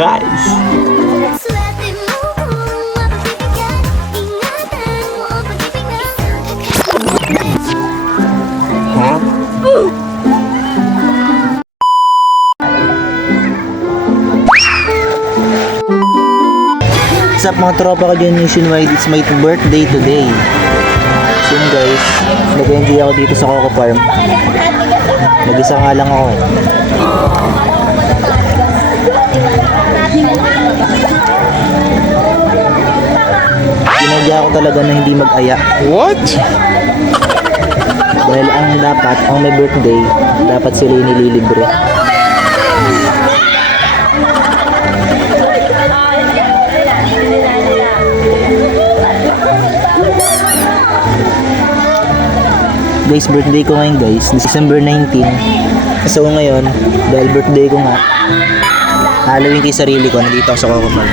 Nice! What's up mga tropa ko dyan nationwide? It's my birthday today. So yun guys, nag-enjoy ako dito sa Coco Farm. Mag-isa nga lang ako. Sinadya ako talaga na hindi mag-aya. What? Dahil ang may birthday, dapat sila yung nililibre. Guys, birthday ko ngayon guys, December 19. So ngayon, dahil birthday ko nga, halloween kay sarili ko, nandito ako sa Coco Farm.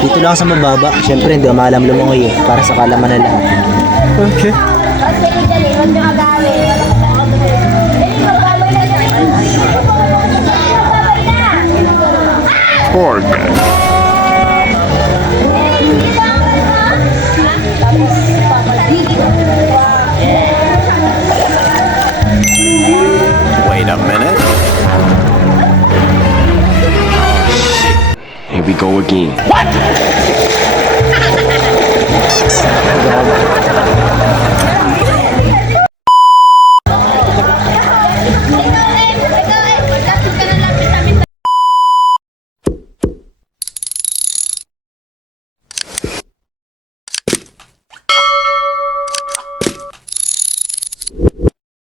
Dito lang sa mababa, syempre hindi ako maalam lumangoy para sa kalaman na lahat. Okay. Poor man. Wait a minute. Oh shit. Here we go again. What?